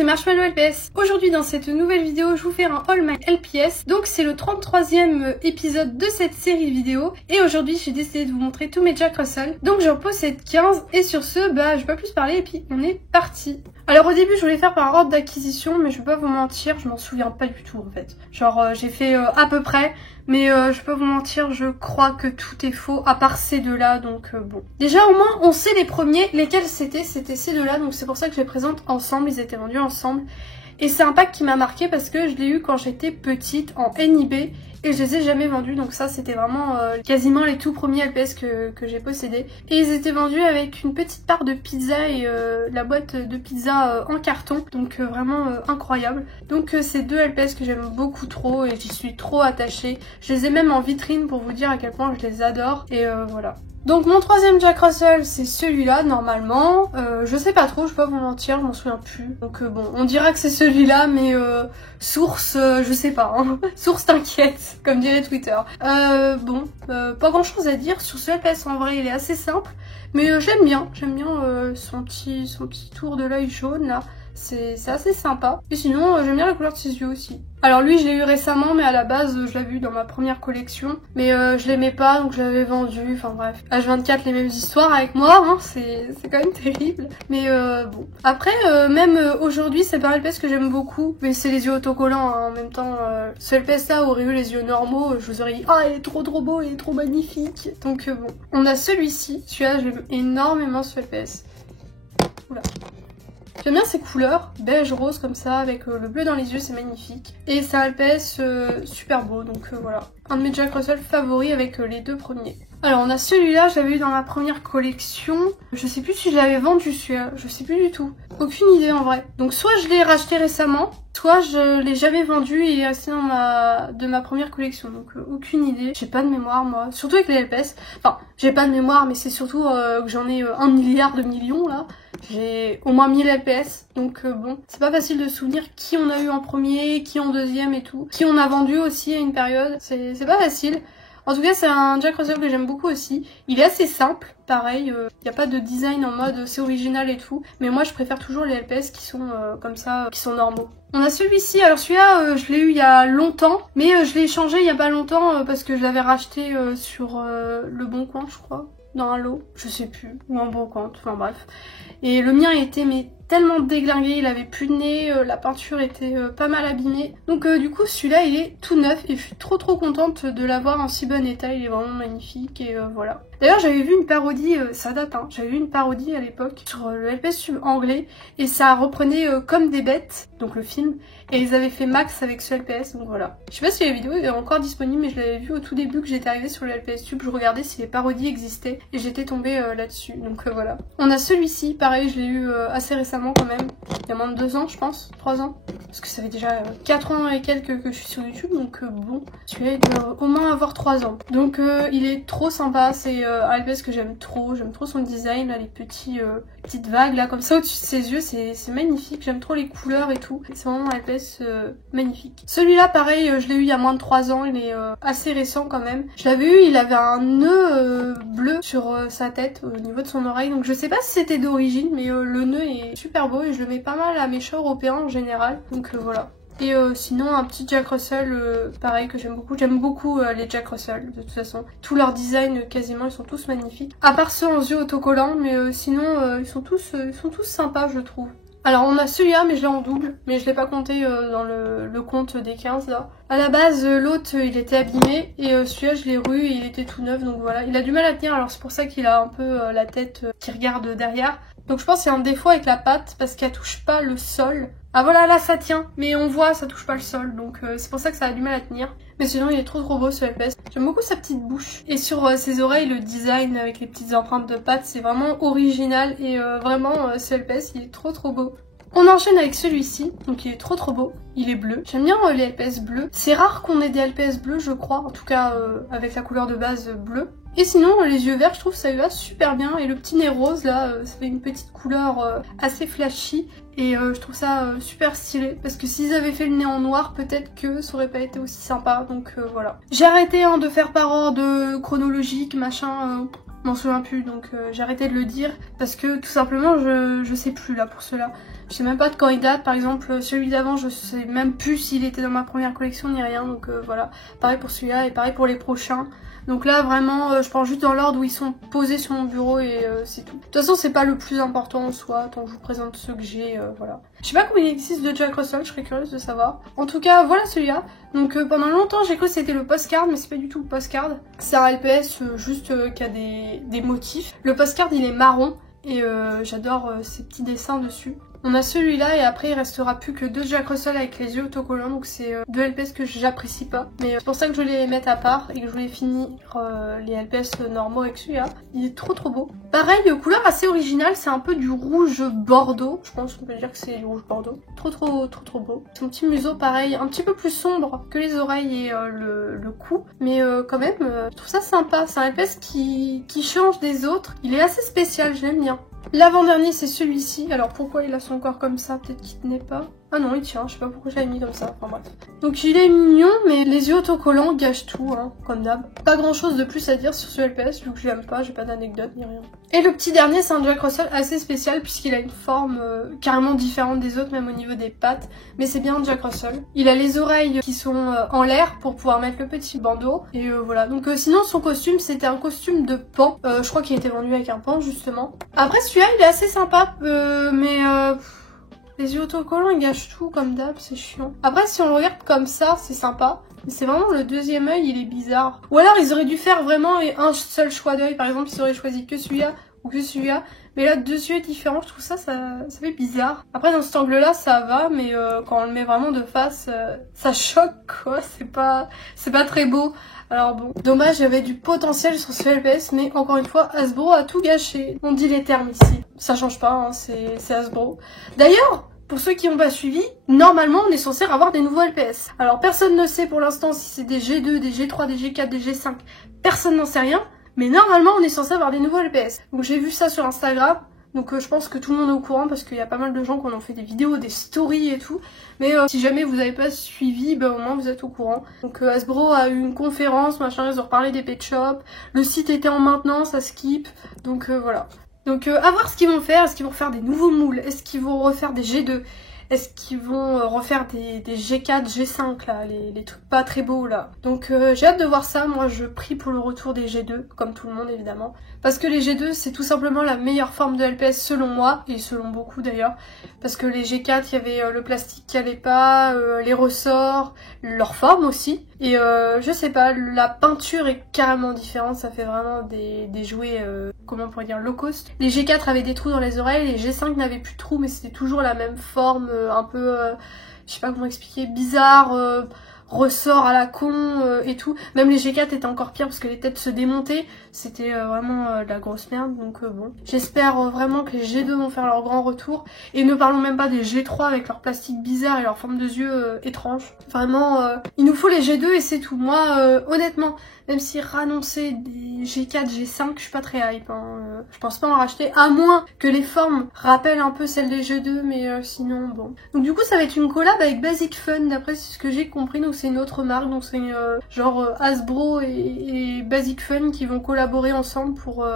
c'est Marshmallow LPS. Aujourd'hui dans cette nouvelle vidéo je vous fais un All My LPS. Donc c'est le 33e épisode de cette série vidéo. Et aujourd'hui j'ai décidé de vous montrer tous mes Jack Russell. Donc j'en possède 15 et sur ce je vais pas plus parler et puis on est parti. Alors au début je voulais faire par ordre d'acquisition mais je vais pas vous mentir, je m'en souviens pas du tout en fait. Genre j'ai fait à peu près mais je vais pas vous mentir, je crois que tout est faux à part ces deux là donc bon. Déjà au moins on sait les premiers, lesquels c'était ces deux là donc c'est pour ça que je les présente ensemble, ils étaient vendus ensemble. Et c'est un pack qui m'a marqué parce que je l'ai eu quand j'étais petite en NIB et je les ai jamais vendus, donc ça c'était vraiment quasiment les tout premiers LPS que j'ai possédés. Et ils étaient vendus avec une petite part de pizza et la boîte de pizza en carton, donc vraiment incroyable. Donc c'est deux LPS que j'aime beaucoup trop et j'y suis trop attachée. Je les ai même en vitrine pour vous dire à quel point je les adore et voilà. Donc mon troisième Jack Russell c'est celui-là normalement, je sais pas trop, je vais pas vous mentir, je m'en souviens plus. Donc bon, on dira que c'est celui-là mais source, je sais pas, hein. Source t'inquiète, comme dirait Twitter. Bon, pas grand chose à dire sur ce LPS en vrai, il est assez simple, mais j'aime bien son petit tour de l'œil jaune là. C'est assez sympa. Et sinon, j'aime bien la couleur de ses yeux aussi. Alors lui, je l'ai eu récemment, mais à la base, je l'avais eu dans ma première collection. Mais je l'aimais pas, donc je l'avais vendu. Enfin bref, H24, les mêmes histoires avec moi, hein, c'est quand même terrible. Mais bon. Après, même aujourd'hui, c'est pas un LPS que j'aime beaucoup. Mais c'est les yeux autocollants, hein, en même temps. Ce LPS-là aurait eu les yeux normaux, je vous aurais dit « Ah, il est trop beau, il est trop magnifique !» Donc bon. On a celui-ci. Celui-là, j'aime énormément ce LPS. Oula. J'aime bien ces couleurs, beige rose comme ça, avec le bleu dans les yeux, c'est magnifique. Et c'est un LPS super beau, donc voilà. Un de mes Jack Russell favoris avec les deux premiers. Alors on a celui-là, je l'avais eu dans ma première collection. Je sais plus si je l'avais vendu celui-là, je sais plus du tout. Aucune idée en vrai. Donc soit je l'ai racheté récemment, soit je l'ai jamais vendu et il est resté dans ma première collection. Donc aucune idée. J'ai pas de mémoire moi, surtout avec les LPS. Enfin, j'ai pas de mémoire mais c'est surtout que j'en ai 1 milliard de millions là. J'ai au moins 1000 LPS, donc bon, c'est pas facile de se souvenir qui on a eu en premier, qui en deuxième et tout. Qui on a vendu aussi à une période, c'est pas facile. En tout cas, c'est un Jack Russell que j'aime beaucoup aussi. Il est assez simple, pareil, y a pas de design en mode c'est original et tout. Mais moi, je préfère toujours les LPS qui sont comme ça, qui sont normaux. On a celui-ci, alors celui-là, je l'ai eu il y a longtemps. Mais je l'ai échangé il y a pas longtemps parce que je l'avais racheté sur Le Bon Coin, je crois. Dans un lot, je sais plus, ou un bon compte, enfin bref. Et le mien était mais tellement déglingué, il avait plus de nez, la peinture était pas mal abîmée. Donc du coup celui-là il est tout neuf et je suis trop contente de l'avoir en si bon état, il est vraiment magnifique et voilà. D'ailleurs j'avais vu une parodie, ça date hein, j'avais vu une parodie à l'époque sur le LPS Sub anglais et ça reprenait Comme des bêtes, donc le film, et ils avaient fait Max avec ce LPS, donc voilà. Je sais pas si la vidéo est encore disponible mais je l'avais vu au tout début que j'étais arrivée sur le LPS Tube, je regardais si les parodies existaient et j'étais tombée là-dessus, donc voilà. On a celui-ci, pareil je l'ai eu assez récemment quand même, il y a moins de 2 ans je pense, 3 ans, parce que ça fait déjà 4 ans et quelques que je suis sur YouTube, donc bon, celui-là il doit au moins avoir 3 ans. Donc il est trop sympa, c'est un LPS que j'aime trop son design, là, les petites vagues là comme ça au-dessus de ses yeux, c'est magnifique, j'aime trop les couleurs et tout, c'est vraiment un LPS magnifique. Celui-là pareil, je l'ai eu il y a moins de 3 ans, il est assez récent quand même. Je l'avais eu, il avait un nœud bleu sur sa tête au niveau de son oreille, donc je sais pas si c'était d'origine, mais le nœud est super beau et je le mets pas mal à mes chats européens en général, donc voilà. Et sinon un petit Jack Russell pareil que j'aime beaucoup les Jack Russell de toute façon. Tout leur design quasiment ils sont tous magnifiques. À part ceux en yeux autocollants mais sinon ils sont tous sympas je trouve. Alors on a celui-là mais je l'ai en double, mais je l'ai pas compté dans le compte des 15 là. À la base l'autre il était abîmé et celui-là je l'ai eu et il était tout neuf donc voilà. Il a du mal à tenir alors c'est pour ça qu'il a un peu la tête qui regarde derrière. Donc je pense qu'il y a un défaut avec la patte parce qu'elle touche pas le sol. Ah voilà là ça tient mais on voit ça touche pas le sol donc c'est pour ça que ça a du mal à tenir. Mais sinon il est trop beau ce LPS. J'aime beaucoup sa petite bouche. Et sur ses oreilles le design avec les petites empreintes de pattes c'est vraiment original et vraiment ce LPS il est trop beau. On enchaîne avec celui-ci, donc il est trop beau, il est bleu. J'aime bien les LPS bleus. C'est rare qu'on ait des LPS bleus je crois, en tout cas avec la couleur de base bleue. Et sinon les yeux verts je trouve ça lui va super bien et le petit nez rose là ça fait une petite couleur assez flashy et je trouve ça super stylé parce que s'ils avaient fait le nez en noir peut-être que ça aurait pas été aussi sympa donc voilà. J'ai arrêté de faire par ordre chronologique machin m'en souviens plus, donc j'ai arrêté de le dire parce que tout simplement je sais plus là pour cela. Je sais même pas de quand il date, par exemple celui d'avant je sais même plus s'il était dans ma première collection ni rien, donc voilà. Pareil pour celui-là et pareil pour les prochains. Donc là vraiment je prends juste dans l'ordre où ils sont posés sur mon bureau et c'est tout. De toute façon c'est pas le plus important en soi, tant que je vous présente ceux que j'ai, voilà. Je sais pas combien il existe de Jack Russell, je serais curieuse de savoir. En tout cas voilà celui-là. Donc pendant longtemps j'ai cru que c'était le postcard, mais c'est pas du tout le postcard. C'est un LPS juste qui a des motifs. Le postcard il est marron et j'adore ces petits dessins dessus. On a celui-là et après il restera plus que 2 Jack Russell avec les yeux autocollants, donc c'est 2 LPS que j'apprécie pas. Mais c'est pour ça que je voulais les mettre à part et que je voulais finir les LPS normaux avec celui-là. Il est trop beau. Pareil, couleur assez originale, c'est un peu du rouge bordeaux. Je pense qu'on peut dire que c'est du rouge bordeaux. Trop beau. Son petit museau pareil, un petit peu plus sombre que les oreilles et le cou. Mais quand même, je trouve ça sympa. C'est un LPS qui change des autres. Il est assez spécial, je l'aime bien. L'avant-dernier c'est celui-ci, alors pourquoi il a son corps comme ça, peut-être qu'il tenait pas. Ah non il tient, je sais pas pourquoi je l'avais mis comme ça, enfin bref. Donc il est mignon mais les yeux autocollants gâchent tout, hein, comme d'hab. Pas grand chose de plus à dire sur ce LPS vu que je l'aime pas, j'ai pas d'anecdote ni rien. Et le petit dernier c'est un Jack Russell assez spécial puisqu'il a une forme carrément différente des autres, même au niveau des pattes. Mais c'est bien un Jack Russell. Il a les oreilles qui sont en l'air pour pouvoir mettre le petit bandeau. Et voilà, donc sinon son costume c'était un costume de pan. Je crois qu'il était vendu avec un pan justement. Après celui-là il est assez sympa mais les yeux autocollants ils gâchent tout comme d'hab, c'est chiant. Après si on le regarde comme ça c'est sympa, mais c'est vraiment le deuxième œil il est bizarre. Ou alors ils auraient dû faire vraiment un seul choix d'œil, par exemple ils auraient choisi que celui-là ou que celui-là. Mais là 2 yeux différents, je trouve ça fait bizarre. Après dans cet angle là ça va, mais quand on le met vraiment de face ça choque quoi, c'est pas très beau. Alors bon, dommage, il y avait du potentiel sur ce LPS, mais encore une fois, Hasbro a tout gâché. On dit les termes ici. Ça change pas, hein, c'est Hasbro. D'ailleurs, pour ceux qui n'ont pas suivi, normalement on est censé avoir des nouveaux LPS. Alors personne ne sait pour l'instant si c'est des G2, des G3, des G4, des G5. Personne n'en sait rien, mais normalement on est censé avoir des nouveaux LPS. Donc j'ai vu ça sur Instagram. Donc je pense que tout le monde est au courant parce qu'il y a pas mal de gens qui en ont fait des vidéos, des stories et tout. Mais si jamais vous n'avez pas suivi, bah au moins vous êtes au courant. Donc Hasbro a eu une conférence, machin, ils ont reparlé des pet shops. Le site était en maintenance, ça skip. Donc voilà. Donc à voir ce qu'ils vont faire. Est-ce qu'ils vont refaire des nouveaux moules? Est-ce qu'ils vont refaire des G2? Est-ce qu'ils vont refaire des G4, G5 là, les trucs pas très beaux là. Donc j'ai hâte de voir ça, moi je prie pour le retour des G2, comme tout le monde évidemment. Parce que les G2 c'est tout simplement la meilleure forme de LPS selon moi, et selon beaucoup d'ailleurs. Parce que les G4 il y avait le plastique qui allait pas, les ressorts, leur forme aussi. Et je sais pas, la peinture est carrément différente, ça fait vraiment des jouets, comment on pourrait dire, low cost. Les G4 avaient des trous dans les oreilles, les G5 n'avaient plus de trous mais c'était toujours la même forme, un peu, je sais pas comment expliquer, bizarre, ressort à la con et tout. Même les G4 étaient encore pires parce que les têtes se démontaient, c'était vraiment de la grosse merde, donc bon. J'espère vraiment que les G2 vont faire leur grand retour, et ne parlons même pas des G3 avec leur plastique bizarre et leur forme de yeux étrange. Vraiment, il nous faut les G2 et c'est tout. Moi, honnêtement, même si renoncer des G4, G5, je suis pas très hype, hein. Je pense pas en racheter, à moins que les formes rappellent un peu celles des G2, mais sinon, bon. Donc du coup, ça va être une collab avec Basic Fun, d'après ce que j'ai compris, donc c'est une autre marque, donc c'est genre Hasbro et Basic Fun qui vont collaborer ensemble pour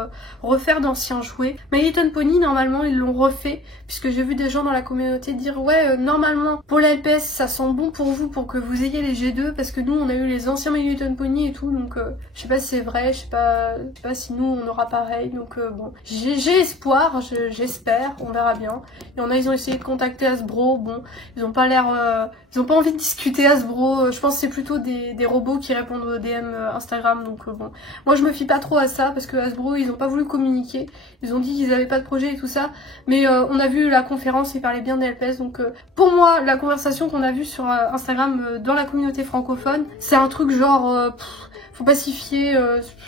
refaire d'anciens jouets. My Little Pony, normalement, ils l'ont refait, puisque j'ai vu des gens dans la communauté dire, ouais, normalement, pour la LPS, ça sent bon pour vous, pour que vous ayez les G2, parce que nous, on a eu les anciens My Little Pony et tout, donc je sais pas si c'est vrai, je sais pas si nous on aura pareil, donc bon, j'ai espoir, j'espère, on verra bien. Il y en a, ils ont essayé de contacter Hasbro, bon, ils ont pas l'air, ils ont pas envie de discuter Hasbro, je pense que c'est plutôt des robots qui répondent aux DM Instagram, donc bon. Moi je me fie pas trop à ça, parce que Hasbro ils ont pas voulu communiquer, ils ont dit qu'ils avaient pas de projet et tout ça, mais on a vu la conférence, ils parlaient bien des LPS, donc pour moi, la conversation qu'on a vue sur Instagram dans la communauté francophone, c'est un truc genre, faut pas s'y fier,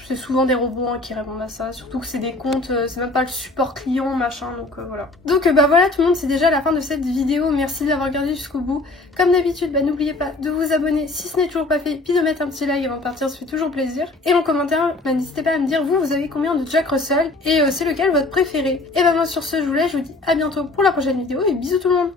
c'est souvent des robots hein, qui répondent à ça, surtout que c'est des comptes, c'est même pas le support client machin, donc voilà. Donc bah voilà tout le monde, c'est déjà la fin de cette vidéo, merci de l'avoir regardé jusqu'au bout. Comme d'habitude, bah n'oubliez pas de vous abonner si ce n'est toujours pas fait, puis de mettre un petit like avant de partir, ça fait toujours plaisir. Et en commentaire, bah n'hésitez pas à me dire vous avez combien de Jack Russell, et c'est lequel votre préféré. Et bah moi sur ce je vous laisse, je vous dis à bientôt pour la prochaine vidéo, et bisous tout le monde.